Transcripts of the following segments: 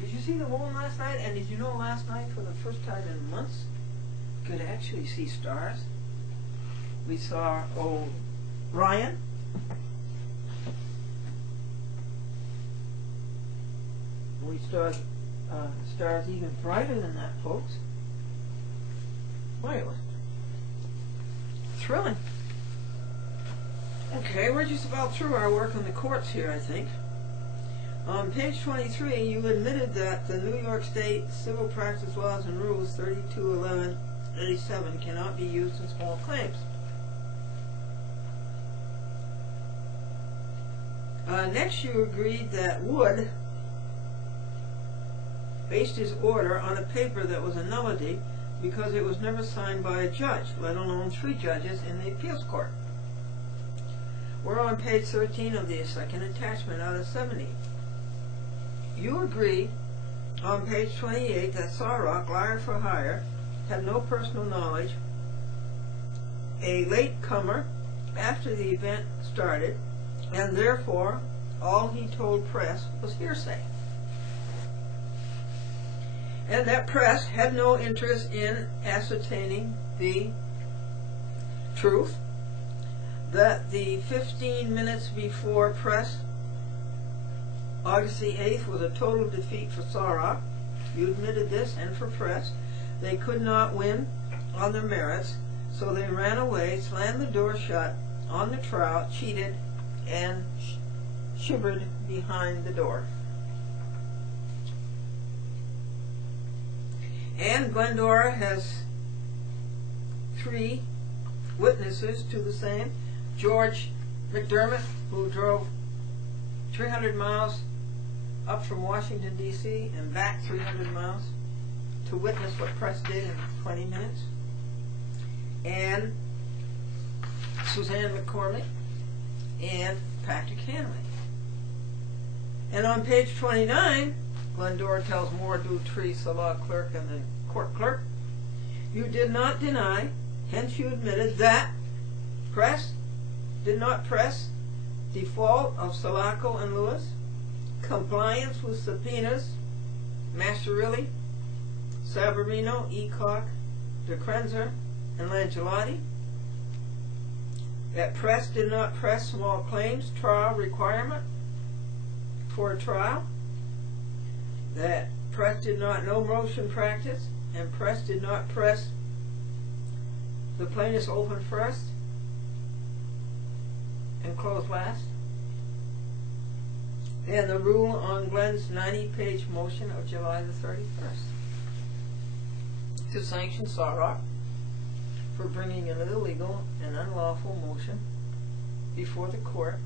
Did you see the moon last night? And did you know last night, for the first time in months, you could actually see stars? We saw Ryan. We saw stars even brighter than that, folks. Boy, it was thrilling. Okay, we're just about through our work on the courts here, I think. On page 23, you admitted that the New York State Civil Practice Laws and Rules 3211-87 cannot be used in small claims. Next, you agreed that Wood based his order on a paper that was a nullity because it was never signed by a judge, let alone 3 judges in the appeals court. We're on page 13 of the second attachment out of 70. You agreed on page 28 that Sawrock, liar for hire, had no personal knowledge, a late comer after the event started, and therefore all he told press was hearsay. And that press had no interest in ascertaining the truth, that the 15 minutes before press, August the 8th, was a total defeat for Sawrock. You admitted this, and for press. They could not win on their merits, so they ran away, slammed the door shut on the trial, cheated, and shivered behind the door. And Glendora has 3 witnesses to the same. George McDermott, who drove 300 miles up from Washington, D.C. and back 300 miles to witness what press did in 20 minutes. And Suzanne McCormick and Patrick Hanley. And on page 29, Glendora tells Mordue, Treese, the law clerk, and the court clerk, you did not deny, hence you admitted that press did not press default of Sulaco and Lewis, compliance with subpoenas, Massarilli, Savarino, Eacock, DeCrenzer, and Langelotti, that press did not press small claims trial requirement for a trial, that press did not know motion practice, and press did not press the plaintiffs open first and close last, and the rule on Glenn's 90-page motion of July the 31st to sanction Sawrock for bringing an illegal and unlawful motion before the court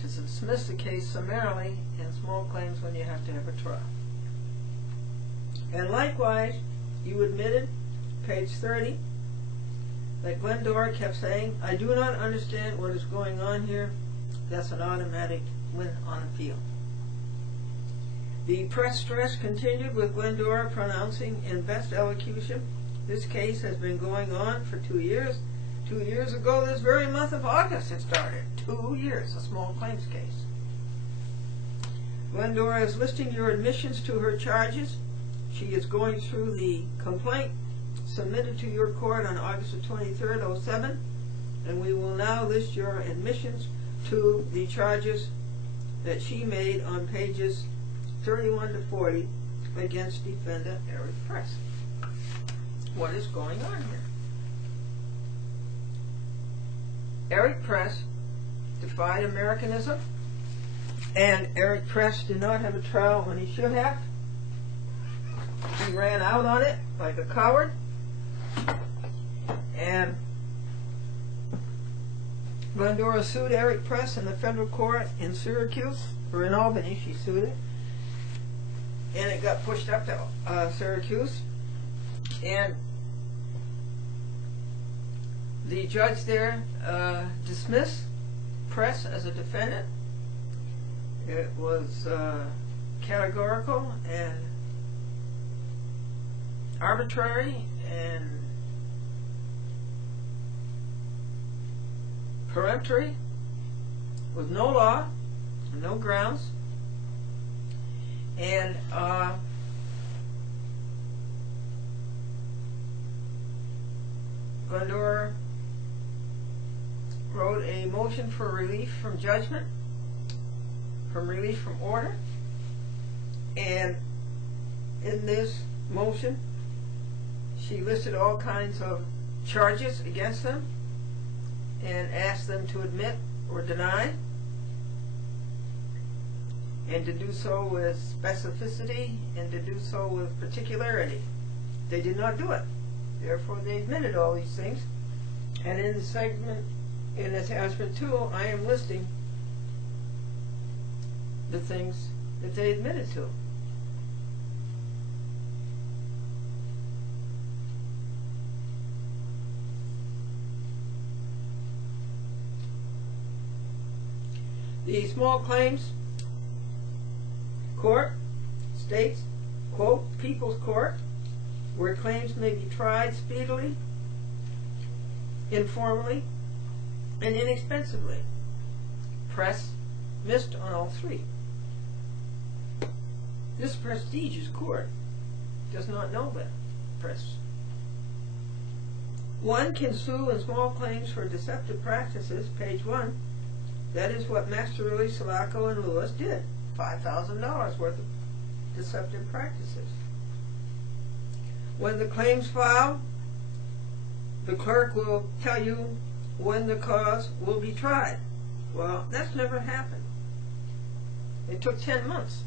to dismiss the case summarily in small claims when you have to have a trial. And likewise, you admitted, page 30, that Glendora kept saying, I do not understand what is going on here. That's an automatic win on appeal. The press stress continued with Glendora pronouncing in best elocution, this case has been going on for 2 years. 2 years ago, this very month of August, it started. 2 years, a small claims case. Glendora is listing your admissions to her charges. She is going through the complaint submitted to your court on August the 23rd, 07, and we will now list your admissions to the charges that she made on pages 31 to 40 against defendant Eric Press. What is going on here? Eric Press defied Americanism, and Eric Press did not have a trial when he should have. He ran out on it like a coward, and Glendora sued Eric Press in the federal court in Syracuse, or in Albany, she sued it, and it got pushed up to Syracuse, and the judge there dismissed Press as a defendant. It was categorical and arbitrary and peremptory, with no law, no grounds, And Glendora wrote a motion for relief from judgment, from relief from order, and in this motion she listed all kinds of charges against them and asked them to admit or deny, and to do so with specificity and to do so with particularity. They did not do it. Therefore, they admitted all these things. And in the segment, in attachment 2, I am listing the things that they admitted to. The small claims court states, quote, People's Court, where claims may be tried speedily, informally, and inexpensively. Press missed on all three. This prestigious court does not know that. Press. One can sue in small claims for deceptive practices, page 1. That is what Mastroianni, Sulaco, and Lewis did. $5,000 worth of deceptive practices. When the claims file, the clerk will tell you when the cause will be tried. Well, that's never happened. It took 10 months.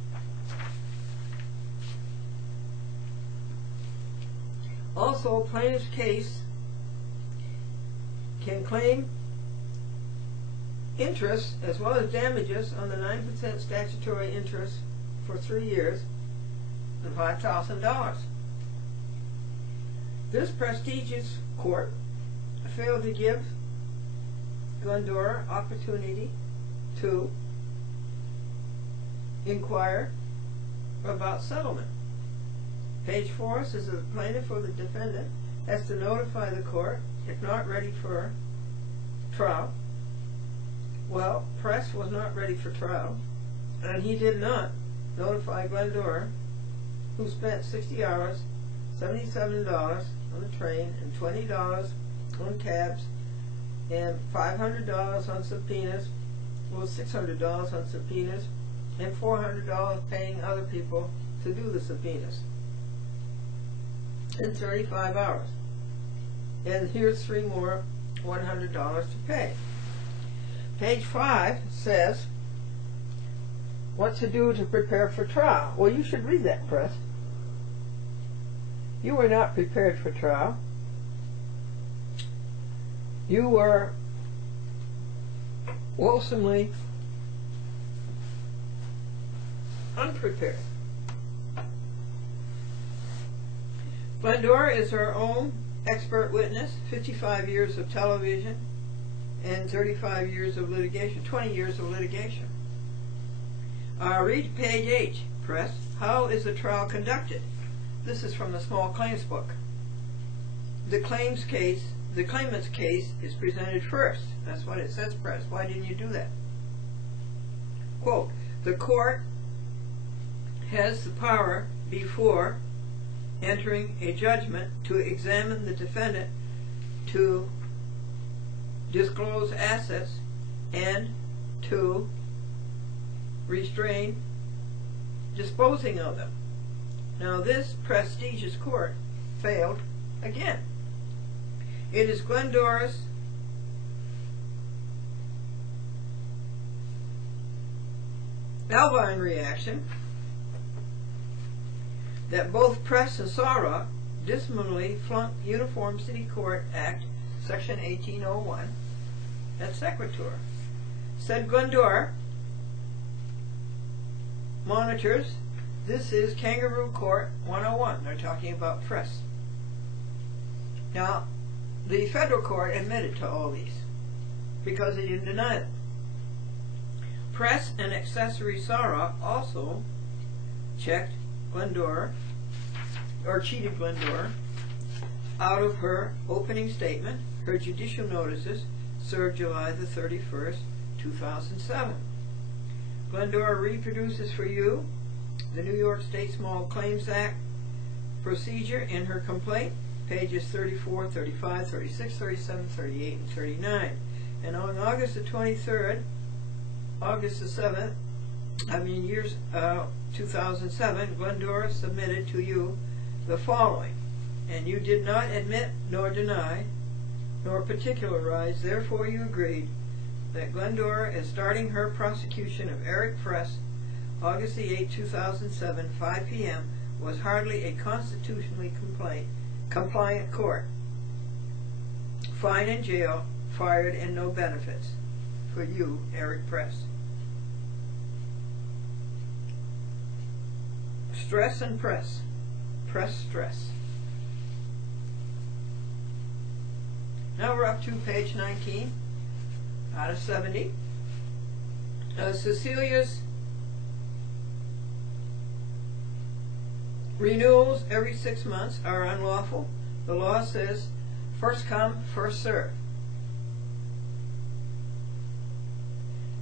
Also, plaintiff's case can claim interest as well as damages on the 9% statutory interest for 3 years and $5,000. This prestigious court failed to give Glendora opportunity to inquire about settlement. Page 4 says that the plaintiff or the defendant has to notify the court if not ready for trial. Well, Press was not ready for trial, and he did not notify Glendora, who spent 60 hours, $77 on the train, and $20 on cabs, and $500 on subpoenas, well, $600 on subpoenas, and $400 paying other people to do the subpoenas in 35 hours. And here's 3 more $100 to pay. Page 5 says what to do to prepare for trial. Well, you should read that, Press. You were not prepared for trial. You were woefully unprepared. Glendora is her own expert witness, 55 years of television and 35 years of litigation, 20 years of litigation. Read page 8, Press. How is the trial conducted? This is from the small claims book. The claimant's case is presented first. That's what it says, Press. Why didn't you do that? Quote, the court has the power before entering a judgment to examine the defendant, to disclose assets, and to restrain disposing of them. Now this prestigious court failed again. It is Glendora's Alvine reaction that both Press and Sara dismally flunked Uniform City Court Act, Section 1801, at Secretary. Said Glendora, monitors, this is Kangaroo Court 101. They're talking about Press. Now, the federal court admitted to all these because they didn't deny it. Press and accessory Sara also checked Glendora, or cheated Glendora, out of her opening statement, her judicial notices, served July the 31st, 2007. Glendora reproduces for you the New York State Small Claims Act procedure in her complaint, pages 34, 35, 36, 37, 38, and 39. And on August the 23rd, August the 7th, 2007, Glendora submitted to you the following: and you did not admit nor deny nor particularize, therefore you agreed that Glendora is starting her prosecution of Eric Press August the 8th, 2007, 5 p.m. was hardly a constitutionally compliant court. Fine and jail, fired, and no benefits for you, Eric Press. Stress and press. Press stress. Now we're up to page 19 out of 70. Cecilia's renewals every 6 months are unlawful. The law says first come, first serve.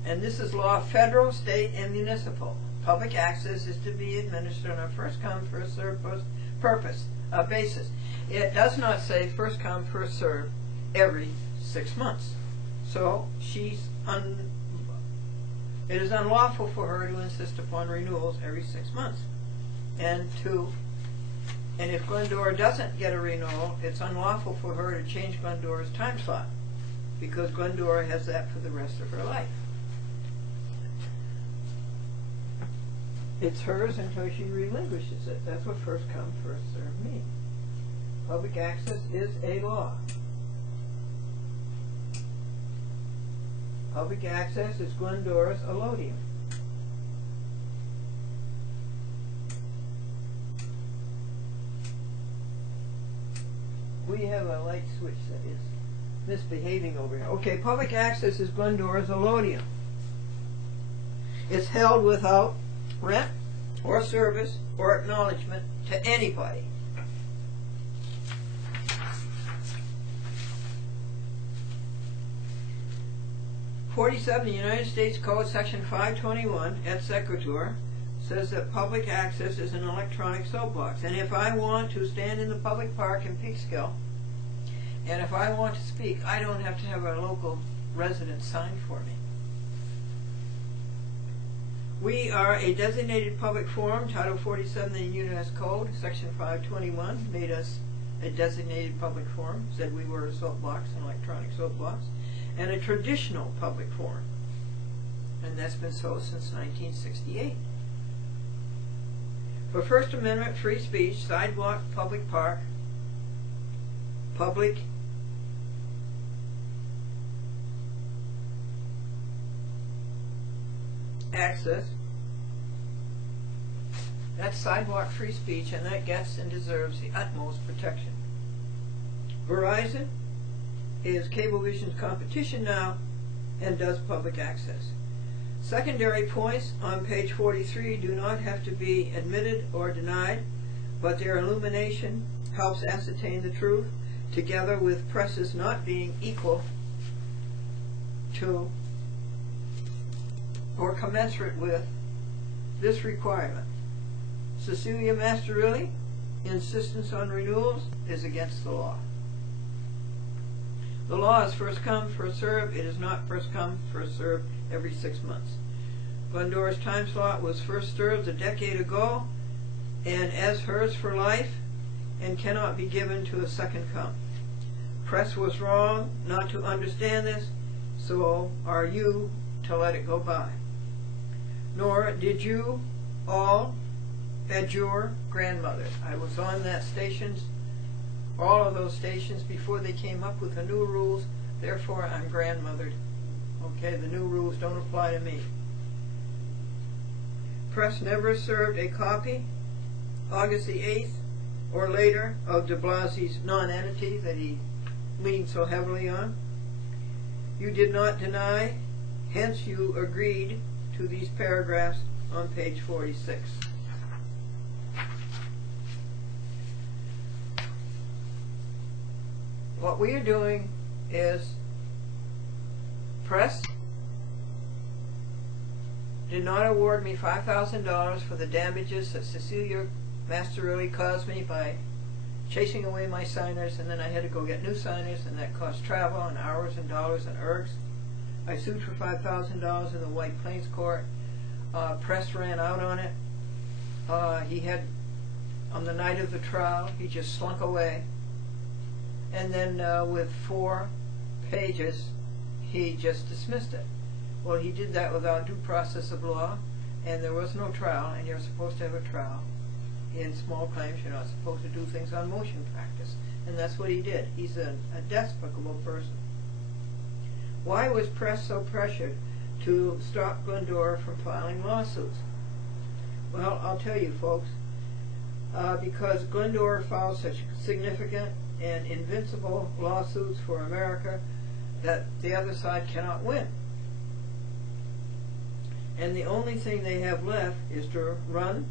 And this is law federal, state, and municipal. Public access is to be administered on a first come, first serve basis. It does not say first come, first serve every 6 months. So it is unlawful for her to insist upon renewals every 6 months. And if Glendora doesn't get a renewal, it's unlawful for her to change Glendora's time slot, because Glendora has that for the rest of her life. It's hers until she relinquishes it. That's what first come, first serve means. Public access is a law. Public access is Glendora's allodium. We have a light switch that is misbehaving over here. Okay, public access is Glendora's allodium. It's held without rent or service or acknowledgement to anybody. The United States Code, Section 521, et sequitur, says that public access is an electronic soapbox. And if I want to stand in the public park in Peekskill, and if I want to speak, I don't have to have a local resident sign for me. We are a designated public forum. Title 47 of the U.S. Code, Section 521, made us a designated public forum, said we were a soapbox, an electronic soapbox, and a traditional public forum. And that's been so since 1968. For First Amendment free speech, sidewalk, public park, public access, that's sidewalk free speech, and that gets and deserves the utmost protection. Verizon is Cablevision's competition now and does public access. Secondary points on page 43 do not have to be admitted or denied, but their illumination helps ascertain the truth, together with presses not being equal to or commensurate with this requirement. Cecilia Masterilli, insistence on renewals is against the law. The law is first come, first serve. It is not first come, first serve every 6 months. Glendora's time slot was first served a decade ago and as hers for life and cannot be given to a second come. Press was wrong not to understand this, so are you to let it go by. Nor did you all adjure grandmothers. I was on that stations, all of those stations, before they came up with the new rules. Therefore, I'm grandmothered. Okay, the new rules don't apply to me. Press never served a copy, August the 8th or later, of de Blasie's nonentity that he leaned so heavily on. You did not deny, hence you agreed to these paragraphs on page 46. What we are doing is press did not award me $5,000 for the damages that Cecilia Masterilli caused me by chasing away my signers, and then I had to go get new signers, and that cost travel and hours and dollars and ergs. I sued for $5,000 in the White Plains court. Press ran out on it. He had, on the night of the trial, he just slunk away. And then with 4 pages, he just dismissed it. Well, he did that without due process of law, and there was no trial, and you're supposed to have a trial. In small claims, you're not supposed to do things on motion practice, and that's what he did. He's a despicable person. Why was press so pressured to stop Glendora from filing lawsuits? Well, I'll tell you, folks, because Glendora filed such significant and invincible lawsuits for America that the other side cannot win. And the only thing they have left is to run,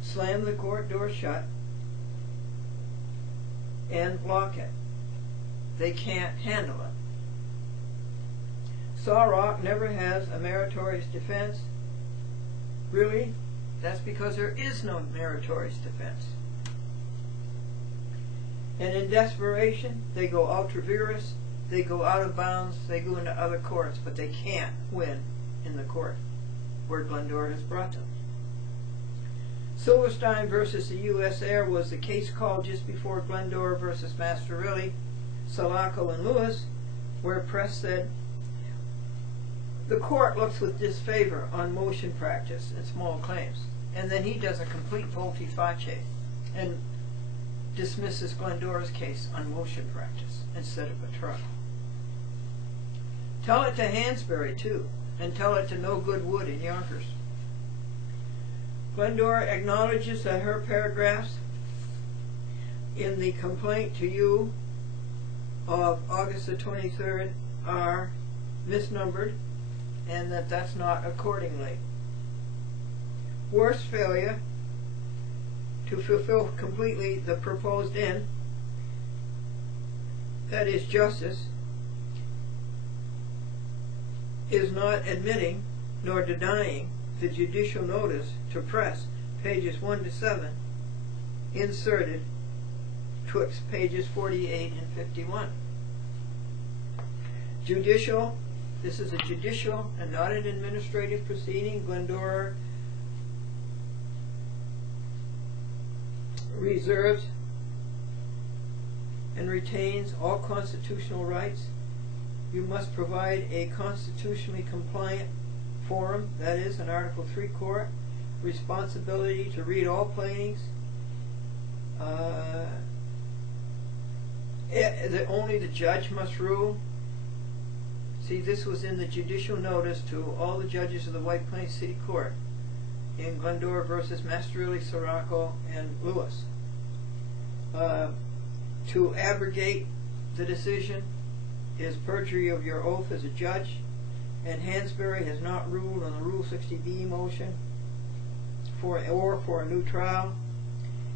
slam the court door shut, and lock it. They can't handle it. Saw Rock never has a meritorious defense. Really? That's because there is no meritorious defense. And in desperation, they go ultra vires, they go out of bounds, they go into other courts, but they can't win in the court where Glendora has brought them. Silverstein versus the U.S. Air was the case called just before Glendora versus Masterilli, Sulaco, and Lewis, where press said, the court looks with disfavor on motion practice and small claims. And then he does a complete volte-face and dismisses Glendora's case on motion practice instead of a trial. Tell it to Hansberry, too, and tell it to No Good Wood in Yonkers. Glendora acknowledges that her paragraphs in the complaint to you of August the 23rd are misnumbered, and that that's not accordingly. Worst failure to fulfill completely the proposed end, that is justice, is not admitting nor denying the judicial notice to press, pages 1 to 7, inserted twixt pages 48 and 51. Judicial, this is a judicial and not an administrative proceeding. Glendora reserves and retains all constitutional rights. You must provide a constitutionally compliant forum, that is, an Article 3 court, responsibility to read all pleadings. Only the judge must rule. See, this was in the judicial notice to all the judges of the White Plains City Court in Glendora versus Masterilli, Sulaco, and Lewis. To abrogate the decision is perjury of your oath as a judge, and Hansberry has not ruled on the Rule 60B motion for a new trial,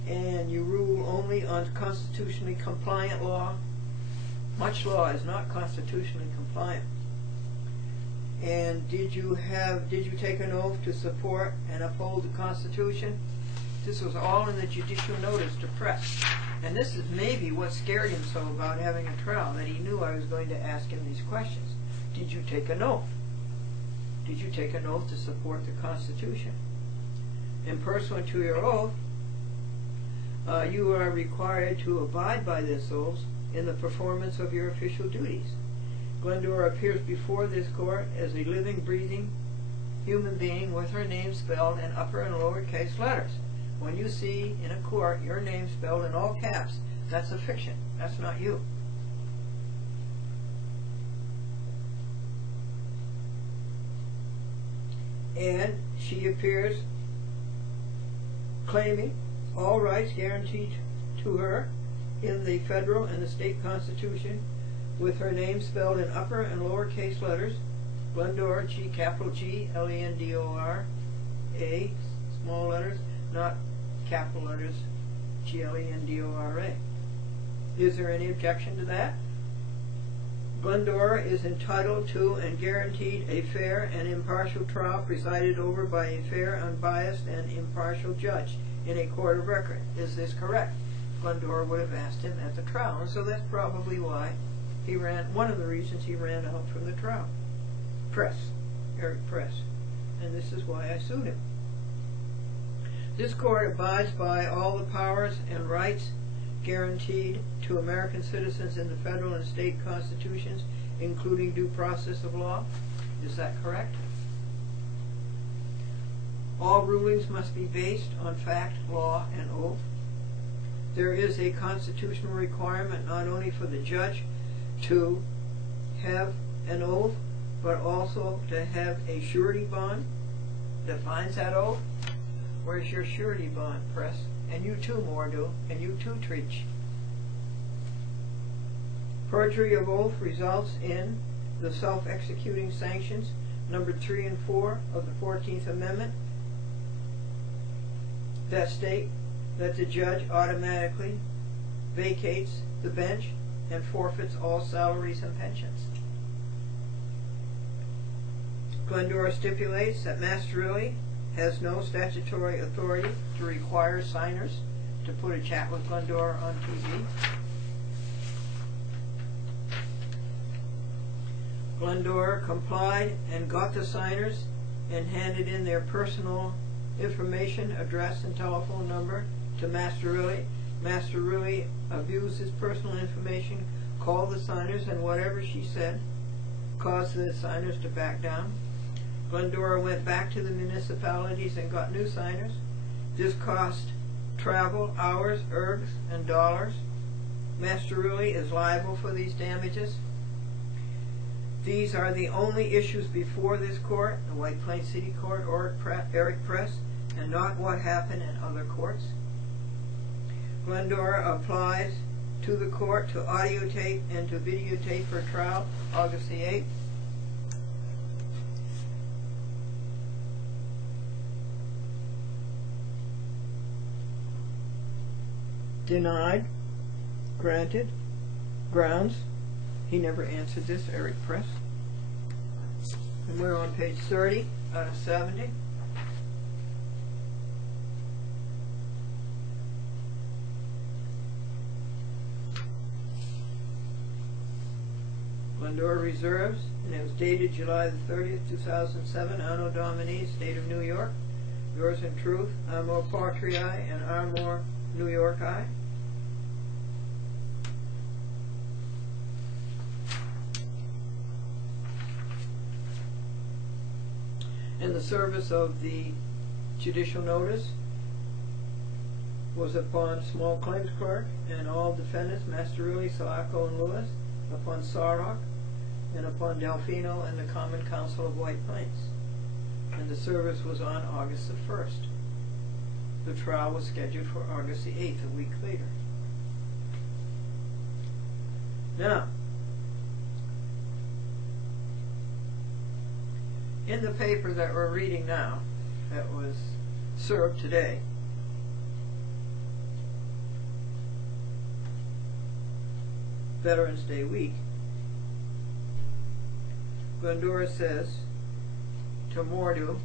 and you rule only on constitutionally compliant law. Much law is not constitutionally compliant. And did you take an oath to support and uphold the Constitution? This was all in the judicial notice to press. And this is maybe what scared him so about having a trial, that he knew I was going to ask him these questions. Did you take an oath? Did you take an oath to support the Constitution? And pursuant to your oath, you are required to abide by this oath in the performance of your official duties. Glendora appears before this court as a living, breathing human being with her name spelled in upper and lowercase letters. When you see in a court your name spelled in all caps, that's a fiction. That's not you. And she appears claiming all rights guaranteed to her in the federal and the state constitution, with her name spelled in upper and lowercase letters, Glendora, G, capital G, L-E-N-D-O-R, A, small letters, not capital letters, G-L-E-N-D-O-R-A. Is there any objection to that? Glendora is entitled to and guaranteed a fair and impartial trial presided over by a fair, unbiased, and impartial judge in a court of record. Is this correct? Glendora would have asked him at the trial, and so that's probably why he ran, one of the reasons he ran out from the trial. Eric Press. And this is why I sued him. This court abides by all the powers and rights guaranteed to American citizens in the federal and state constitutions, including due process of law. Is that correct? All rulings must be based on fact, law, and oath. There is a constitutional requirement not only for the judge to have an oath, but also to have a surety bond. Defines that oath. Where's your surety bond, Press? And you too, Mordue, and you too, Treach. Perjury of oath results in the self-executing sanctions, number 3 and 4 of the 14th Amendment, that state that the judge automatically vacates the bench and forfeits all salaries and pensions. Glendora stipulates that Masterilli has no statutory authority to require signers to put a chat with Glendora on TV. Glendora complied and got the signers and handed in their personal information, address, and telephone number to Masterilli. Masterilli abused his personal information, called the signers, and whatever she said caused the signers to back down. Glendora went back to the municipalities and got new signers. This cost travel, hours, ergs, and dollars. Masterilli is liable for these damages. These are the only issues before this court, the White Plains City Court or Eric Press, and not what happened in other courts. Glendora applies to the court to audio tape and to videotape her trial August the 8th. Denied, granted, grounds. He never answered this, Eric Press. And we're on page 30 out of 70. Glendora reserves, and it was dated July the 30th, 2007, Anno Domini, State of New York. Yours in truth, Amor Patriae and Amor New York I. And the service of the judicial notice was upon small claims clerk and all defendants, Masterilli, Salacco, and Lewis, upon Sarrock, and upon Delfino and the Common Council of White Plains. And the service was on August the 1st. The trial was scheduled for August the 8th, a week later. Now, in the paper that we're reading now, that was served today, Veterans Day week, Glendora says to Mordue,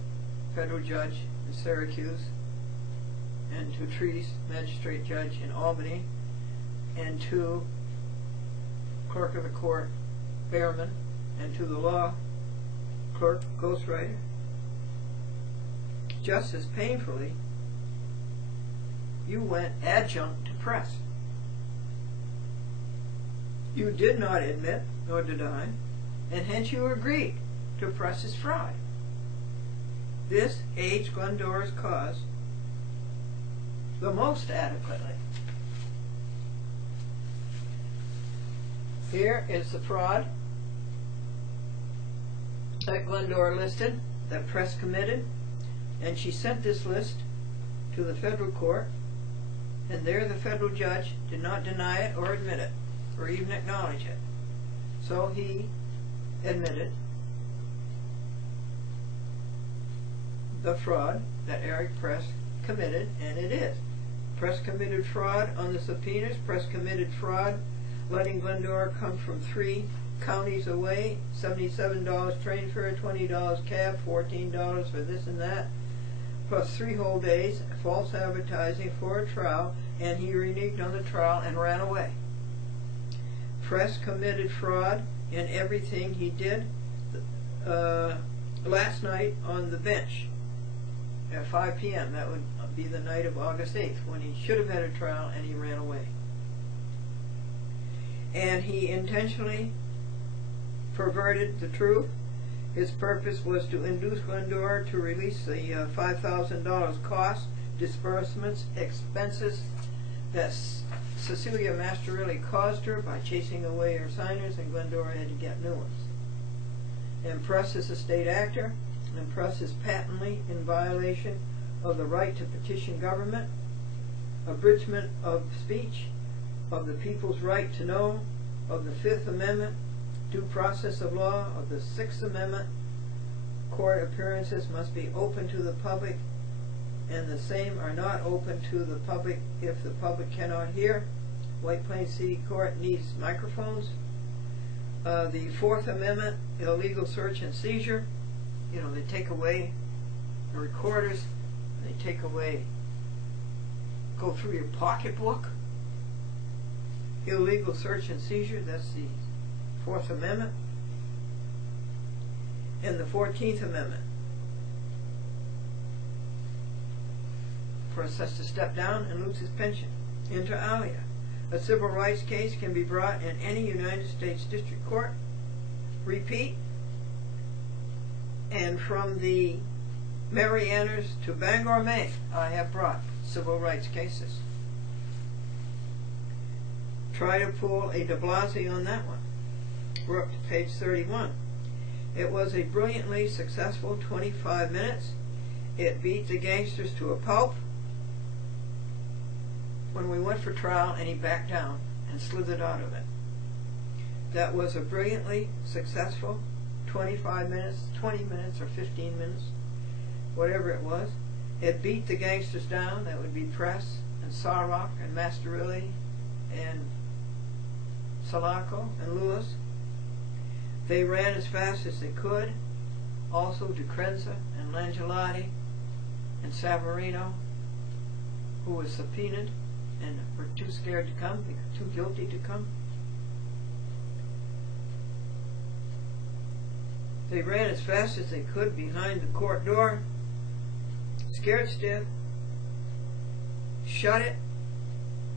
federal judge in Syracuse, and to Treese, magistrate judge in Albany, and to clerk of the court, Behrman, and to the law clerk, ghostwriter, just as painfully, you went adjunct to Press. You did not admit, nor deny, and hence you agreed to Press's fraud. This aids Glendora's cause the most adequately. Here is the fraud that Glendora listed, that Press committed, and she sent this list to the federal court, and there the federal judge did not deny it or admit it, or even acknowledge it. So he admitted the fraud that Eric Press committed, and it is. Press committed fraud on the subpoenas. Press committed fraud letting Glendora come from 3 counties away, $77 train fare, $20 cab, $14 for this and that, plus 3 whole days, false advertising for a trial, and he reneged on the trial and ran away. Press committed fraud in everything he did last night on the bench at 5 p.m. That would be the night of August 8th, when he should have had a trial and he ran away. And he intentionally perverted the truth. His purpose was to induce Glendora to release the $5,000 cost, disbursements, expenses that Cecilia Mastrorilli caused her by chasing away her signers, and Glendora had to get new ones. And Press is a state actor, and Press is patently in violation of the right to petition government, abridgment of speech, of the people's right to know, of the Fifth Amendment, due process of law, of the Sixth Amendment. Court appearances must be open to the public, and the same are not open to the public if the public cannot hear. White Plains City Court needs microphones. The Fourth Amendment, illegal search and seizure. You know, they take away the recorders, and they take away, go through your pocketbook. Illegal search and seizure, that's the Fourth Amendment. And the 14th Amendment. Press has to step down and lose his pension. Inter alia. A civil rights case can be brought in any United States District Court. Repeat. And from the Marianners to Bangor, Maine, I have brought civil rights cases. Try to pull a de Blasio on that one. We're up to page 31. It was a brilliantly successful 25 minutes. It beat the gangsters to a pulp. When we went for trial and he backed down and slithered out of it. That was a brilliantly successful 25 minutes, 20 minutes or 15 minutes, whatever it was. It beat the gangsters down. That would be Press and Sarrock and Mastrorilli and Sulaco and Lewis. They ran as fast as they could. Also DeCrenza and Langelotti and Savarino, who was subpoenaed and were too scared to come, they were too guilty to come. They ran as fast as they could behind the court door, scared stiff, shut it,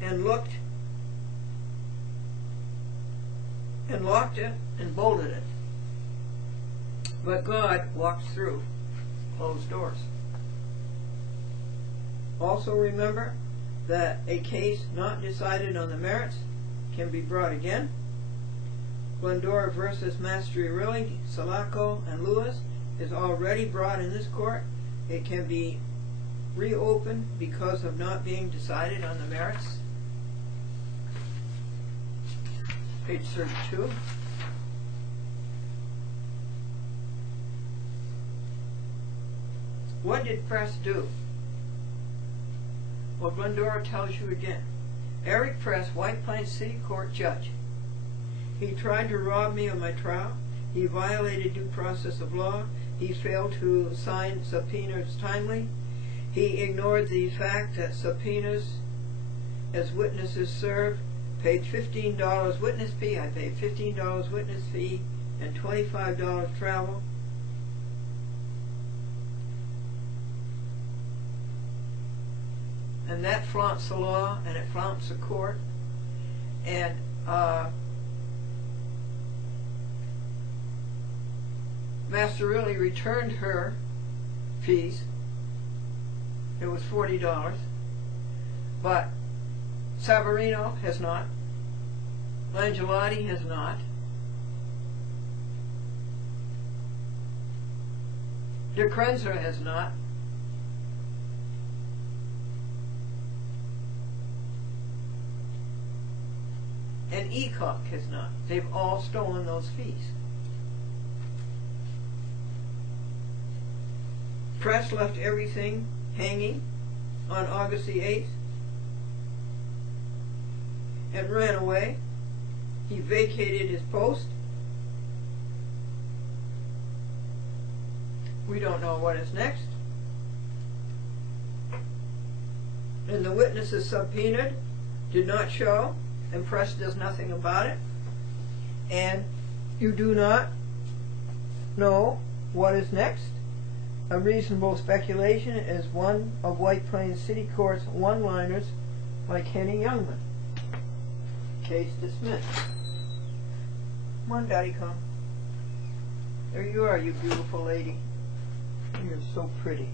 and looked, and locked it, and bolted it. But God walks through closed doors. Also remember that a case not decided on the merits can be brought again. Glendora versus Mastrorilli, Sulaco, and Lewis is already brought in this court. It can be reopened because of not being decided on the merits. Page 32. What did Press do? Well, Glendora tells you again. Eric Press, White Plains City Court judge. He tried to rob me of my trial. He violated due process of law. He failed to sign subpoenas timely. He ignored the fact that subpoenas as witnesses served, paid $15 witness fee. I paid $15 witness fee and $25 travel. And that flaunts the law, and it flaunts the court. And Mastrorilli returned her fees. It was $40. But Savarino has not. Langelotti has not. DeCrenza has not. And Ecock has not. They've all stolen those fees. Press left everything hanging on August the 8th and ran away. He vacated his post We don't know what is next. And the witness is subpoenaed, did not show, and press does nothing about it. And you do not know what is next. A reasonable speculation is one of White Plains City Court's one-liners by Kenny Youngman. Case dismissed. Come on, Daddy, come. There you are, you beautiful lady. You're so pretty.